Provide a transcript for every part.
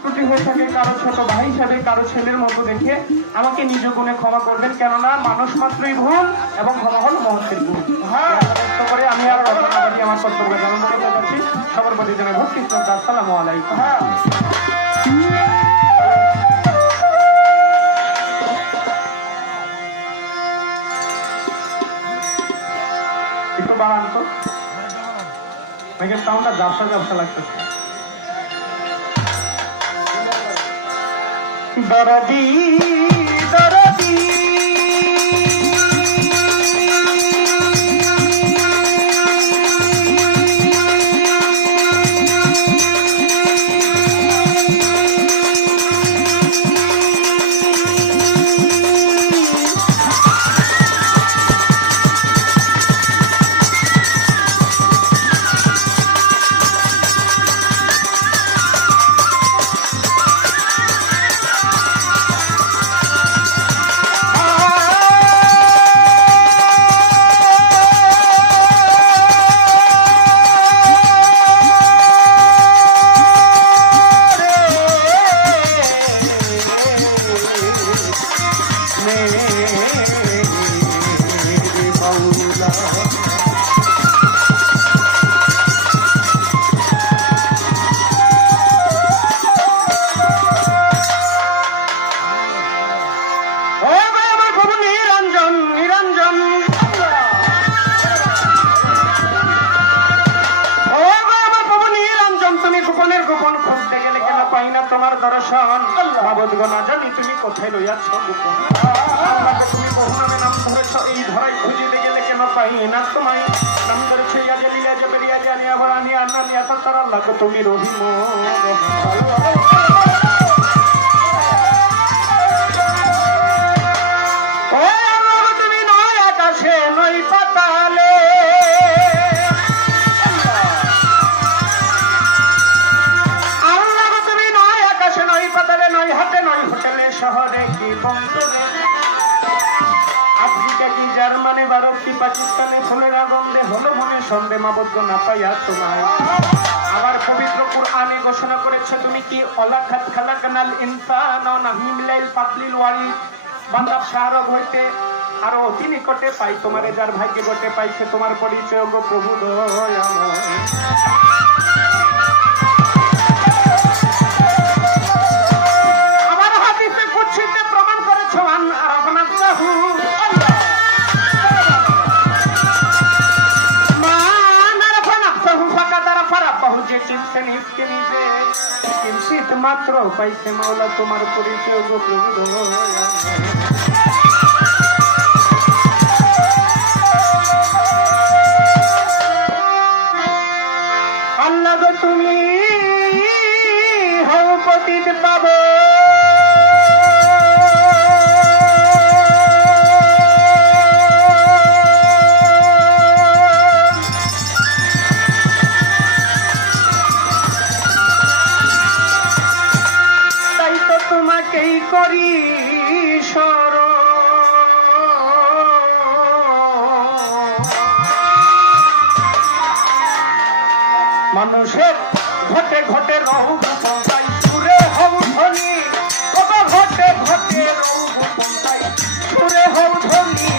ত্রুটি হয়ে থাকে কারো ছোট ভাই হিসাবে কারো ছেলের মতো দেখে আমাকে নিজ গুণে ক্ষমা করবেন, কেননা মানুষ মাত্রই ভুল এবং ক্ষমা হল মহত্বের গুণ। ব্যক্ত করে আমি আর আমার কর্তব্য জানান করে যাচ্ছি। সবার প্রতি জানাই ভক্তি শ্রদ্ধা। আসসালামু আলাইকুম। একটু বাড়ান তো, সাউন্ডটা ব্যবসা ব্যবসা লাগতেছে। দরদি দরদি তোমার দর্শন বাবদগো না জানি তুমি কোথায় লইয়াছ গোপন। আমাকে তুমি বহু নামে নাম ধরেছ, এই ধরাই খুঁজিতে গেলে কেন পাই না তোমায়। নাম ধরেছ ইয়াজে লিয়াজে বেরিয়া জানিয়া ভরানি আন্নানি এত তারা লাগো তুমি রহিম। তুমি নয় আকাশে নই পাতালে, শহরে কি আফ্রিকা কি জার্মানি ভারত কি পাকিস্তানে ফুলের আনন্দে হলো মনে সন্দেহ মাবদ্য না পাইয়া তোমায়। আবার পবিত্র কুরআনে ঘোষণা করেছে তুমি কি অলাখাত খালাকানাল ইনসানা নাহিমিলাইল পাতলিল ওয়ারিদ। বান্দার শাহরগ হইতে আরো অতি নিকটে পাই তোমারে, যার ভাগ্যে ঘটে পাইছে তোমার পরিচয় গো প্রভু দয়াময়। মাত্র পাইছে মাওলা তোমার পরিচয় গো প্রভু। আল্লাহ গো তুমি হও পতিত পাবো, করি মানুষের ঘটে ঘটে রহু পৌঁছাই সুরে হও ধনী, ঘটে ঘটে রহু পৌঁছাই সুরে হও ধনী।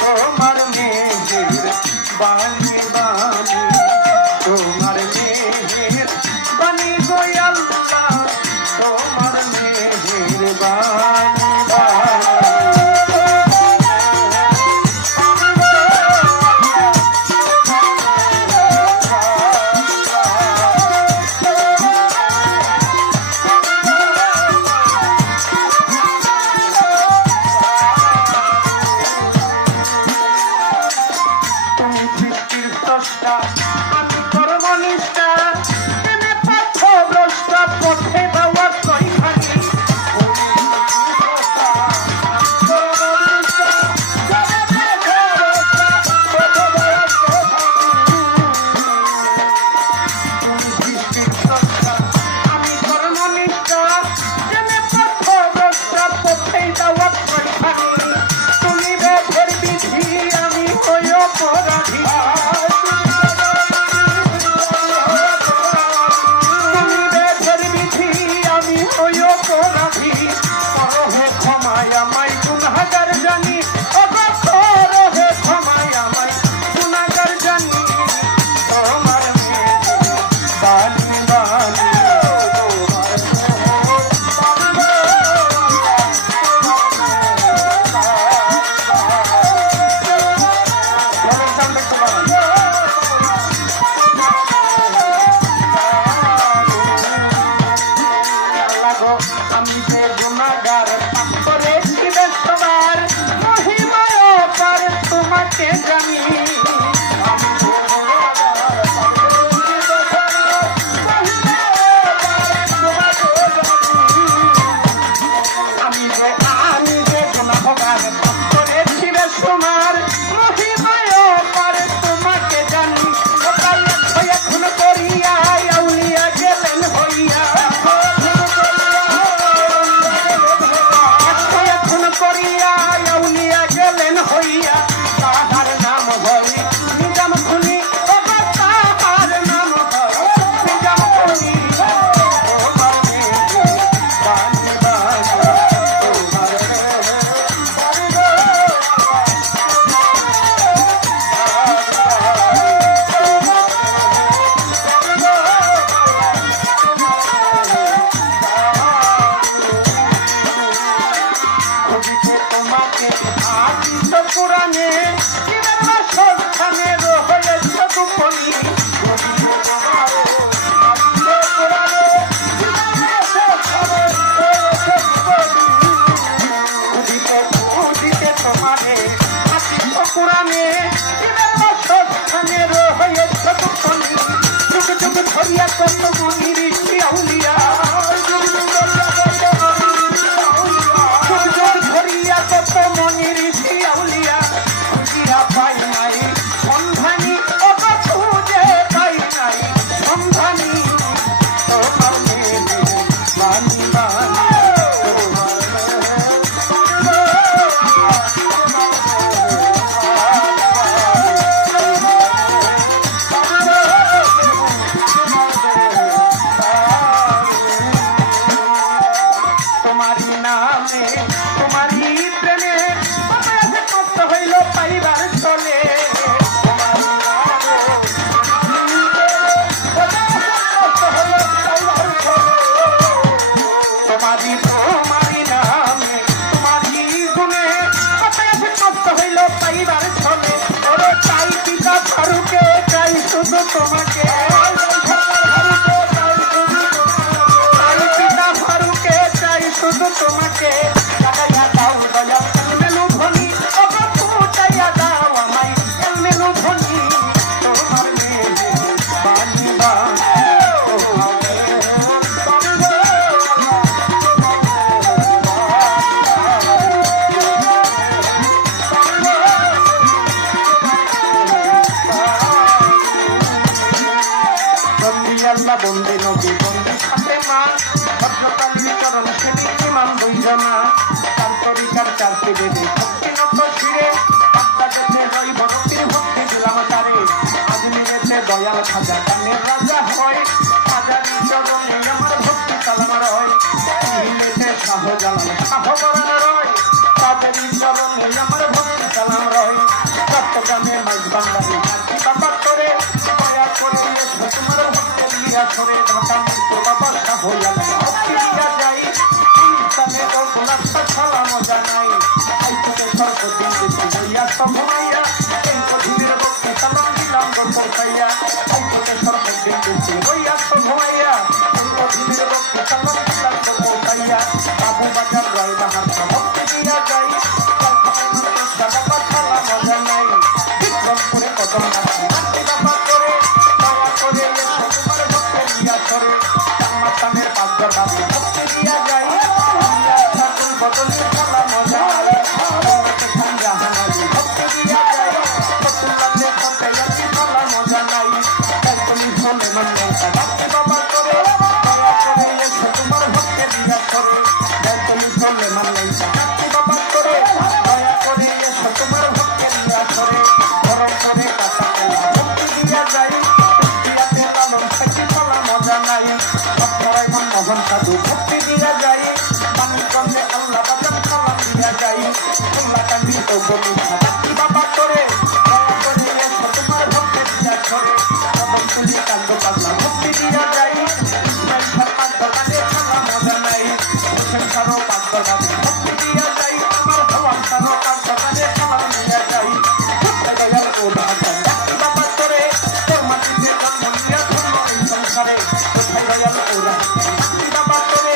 তোমার মেঘের বাণী বাণী, তোমার মেঘের বাণী গো আল্লাহ, তোমার মেঘের বাণী আমি যে গুনাহগার পাপ করেছি রে সবার মহিমায় অপার তোমাকে জানি আমি যে গুনাহগার পাপ করেছি রে সবার মহিমায় অপার তোমাকে জানি আমি যে গুনাহগার পাপ করেছি রে সবার মহিমায় অপার তোমাকে জানি সকাল এখন করিয়া আউলিয়া গেলেন হইয়া করিয়া আউলিয়া গেলেন হইয়া তাহার নাম হই নিজাম খুনি তাহার নাম নিজাম খুনি পুরাণে সস্থানে রয়েছে গোপনী তোমারে পুরাণে সস্থানে রয়েছে গোপনী যুগ যুগ ধরিয়া কত মনি ঋষি আউলিয়া যুগ যুগ ধরিয়া কত মনি ঋষি আউলিয়া খুঁজিয়া পাই নাই সন্ধানী অত খুঁজে পাই নাই সন্ধানী বানি তোমারি নামে তোমারি প্রেমে কষ্ট হইল পাইবার চলে তোমারি তোমারি নামে তোমারি গুণে কষ্ট হইল পাইবার চলে ওরে চাই পিতা ফারুকে চাই শুধু তোমাকে শুধু তোমাকে লাগাইয়া দাও দয়া মেনু ধনী ফুটাইয়া দাও আমায় মেনু ধনী তোমার বানিবা বন্দি আল্লাহ বন্দি নবী বন্দি সাথে মা ভদ্রকালী চরণ সেবী ইমাম দুইজনা তার তরিকার চারটি দেবী ভক্তি নত শিরে পাত্তা দেশে রই ভক্তির ভক্তি দিলাম তারে আজমিরেতে দয়াল খাজা কানের রাজা হয় হাজারি চরণে আমার ভক্তি কালামার হয় দিল্লিতে শাহজালাল শাহবরান রয় তাদেরই চরণে আমার ভক্তি কালাম রয় চট্টগ্রামে মাইজ বাংলাদেশ কার্তি বাবা করে দয়া করে তোমার ভক্তি দিয়া ছড়ে ঢাকা মৃত্যু বাবা হইয়া ভক্তি দিয়া যাই ইনসানে তো গোলাস্তা সালাম জানাই আইতে সর্বদিন দেখি হইয়া সভমাইয়া এই কঠিনের ভক্তি সালাম দিলাম গোপর পাইয়া আইতে সর্বদিন দেখি হইয়া সভমাইয়া এই কঠিনের ভক্তি সালাম দিলাম গোপর পাইয়া বাবু বাজার রয় বাহার ভক্তি দিয়া যাই বাবা সালাম জানাই বিক্রমপুরে কদম রাখি বাবা করে দয়া করে তোমার ভক্তি দিয়া করে জান্নাতের পাঁচবার বাবু ভক্তি দিয়া যাই ঠাকুর বদলে খেলা মজা জাহানারি ভক্তি দিয়া যাই ফতুল্লাতে ফটাইয়াছি খেলা মজা নাই একদমই চলে মানে ভক্তি বাবা করে দয়া করে এসে তোমার ভক্তি দিয়া করে একদমই চলে মানে ভক্তি বাবা করে দয়া করে এসে তোমার ভক্তি দিয়া করে গরম করে কাটা ভক্তি দিয়া যাই দিয়াতে লালন থাকি খেলা মজা নাই মোহন সাধু ভক্তি দিয়া যাই মানিকগঞ্জে আল্লাহ বাজার সালাম দিয়া যাই কল্যাকান্দি তো বলি ভক্তি বাবা করে তোমার ভক্তি দিয়া করে তুলি কান্দ পাগলা ভক্তি দিয়া যাই দোকানে খালা মজা নাই সংসারও পাগলাবে ভক্তি দিয়া যাই আমার ভগবান সারো দোকানে খালা দিয়া যাই ভক্তি বাবা করে তোর মাটিতে জন্ম দিয়া ধর্ম এই সংসারে কোথায় গেল ওরা ভক্তি বাবা করে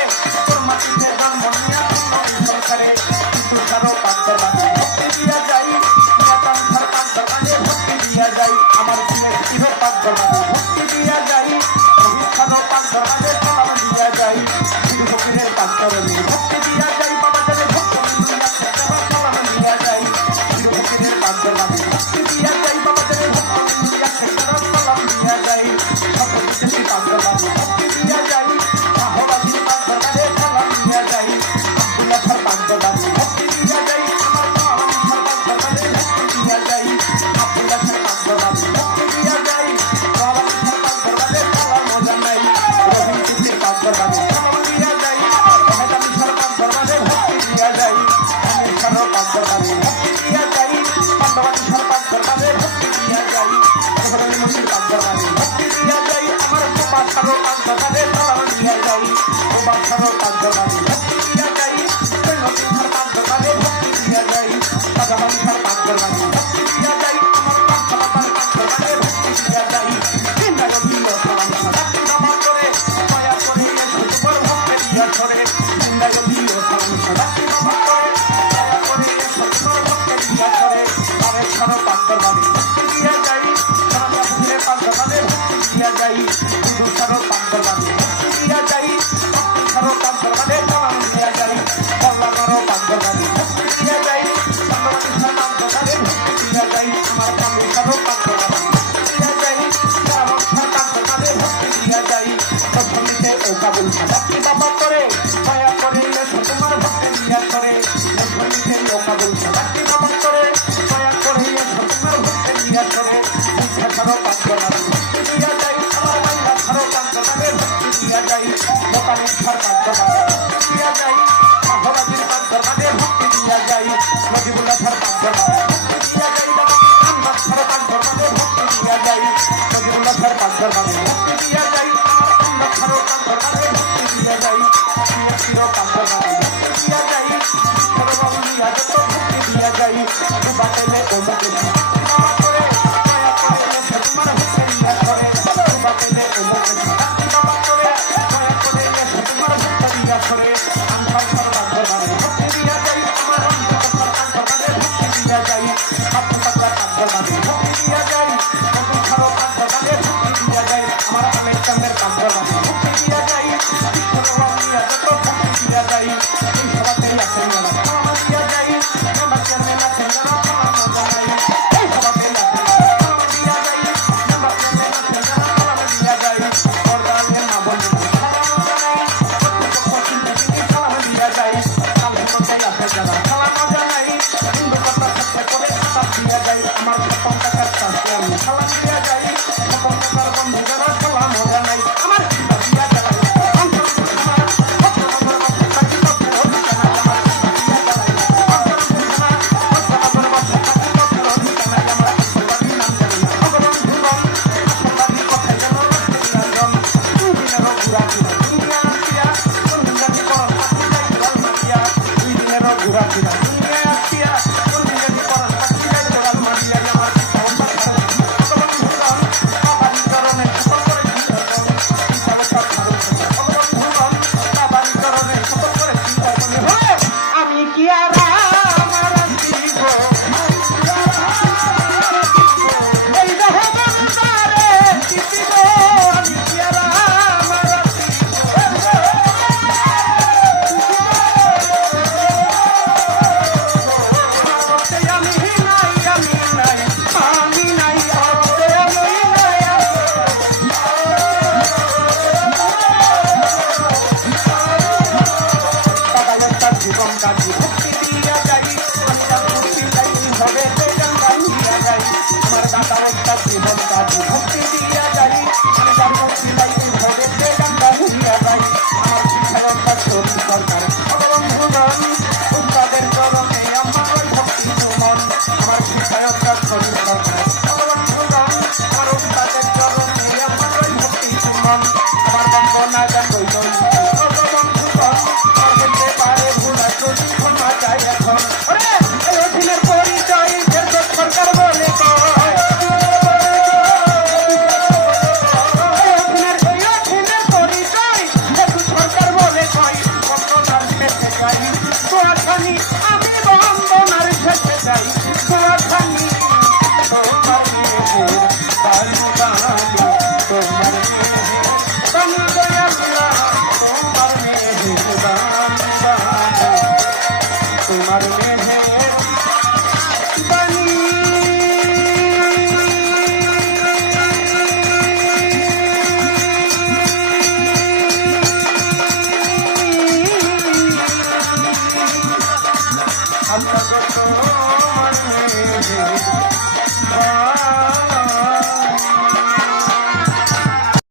দিয়া করে জিন্দায় দিও সালাম সদাকে বাবা করে দয়া করে সত্তর ভক্তে দিয়া করে আরে ছাড়ো পাঁচর বাদে ভক্তি দিয়া যাই সারা ঘুরে পাঁচর বাদে ভক্তি দিয়া যাই গুরু ছাড়ো পাঁচর বাদে ভক্তি দিয়া যাই ভক্তি ছাড়ো পাঁচর বাদে সালাম দিয়া যাই বল্লা করো পাঁচর বাদে ভক্তি দিয়া যাই সালাম পাঁচর বাদে ভক্তি দিয়া যাই আমার কামে ছাড়ো পাঁচর বাদে ভক্তি দিয়া যাই সারা বছর পাঁচর বাদে ভক্তি দিয়া যাই প্রথমে ও কাবুল সাদাকে বাবা করে দয়া করে এসো তোমার ভক্তি দিয়া করে প্রথমে ও কাবুল সাদাকে বাবা করে দয়া করে এসো তোমার ভক্তি দিয়া করে ইচ্ছা ছাড়ো পাঁচর বাদে ভক্তি দিয়া যাই আমার বাংলা ছাড়ো পাঁচর বাদে ভক্তি দিয়া যাই মোকাবিল ছাড় পাঁচর বাদে ভক্তি দিয়া যাই শাহবাগের পাঁচর বাদে ভক্তি দিয়া যাই নদীগুলা ছাড় পাঁচর বাদে ভক্তি দিয়া যাই আমরা ছাড়ো পাঁচর বাদে ভক্তি দিয়া যাই নদীগুলা ছাড় পাঁচর বাদে ভক্তি দিয়া যাই আমরা ছাড়ো পাঁচর বাদে ভক্তি দিয়া যাই প্রিয় প্রিয় পাঁচর বাদে ভক্তি দিয়া যাই ছাড়ো বাউলিয়া যত ভক্তি দিয়া যাই বাটেলে ও মুখে করে দয়া করে এসে তোমার ভক্তি দিয়া করে বাটেলে ও মুখে বাবা করে দয়া করে এসে তোমার ভক্তি দিয়া করে আমরা ছাড়ো পাঁচর বাদে ভক্তি দিয়া যাই আমার অন্তর পাঁচর বাদে ভক্তি দিয়া যাই আপন পাঁচর বাদে ভক্তি দিয়া যাই আপন ছাড়ো পাঁচর বাদে ভক্তি দিয়া যাই আমার আমের কামের পাঁচর বাদে ভক্তি দিয়া যাই ছাড়ো বাউলিয়া যত ভক্তি দিয়া যাই এই সবাতে আছে মেলা সালাম দিয়া যাই আমার কামে আছে যারা সালাম জানাই এই সবাতে আছে সালাম দিয়া যাই আমার কামে আছে যারা সালাম দিয়া যাই বরদানে মা বলি সালাম জানাই সালাম দিয়া যাই কামে আছে যারা সালাম জানাই হিন্দু কথা সত্য করে সালাম দিয়া যাই আমার প্রথম টাকার কাছে আমি সালাম দিয়া যাই প্রথম টাকার বন্ধু যারা সালাম জানাই আমার দিয়া যাই ঘুরা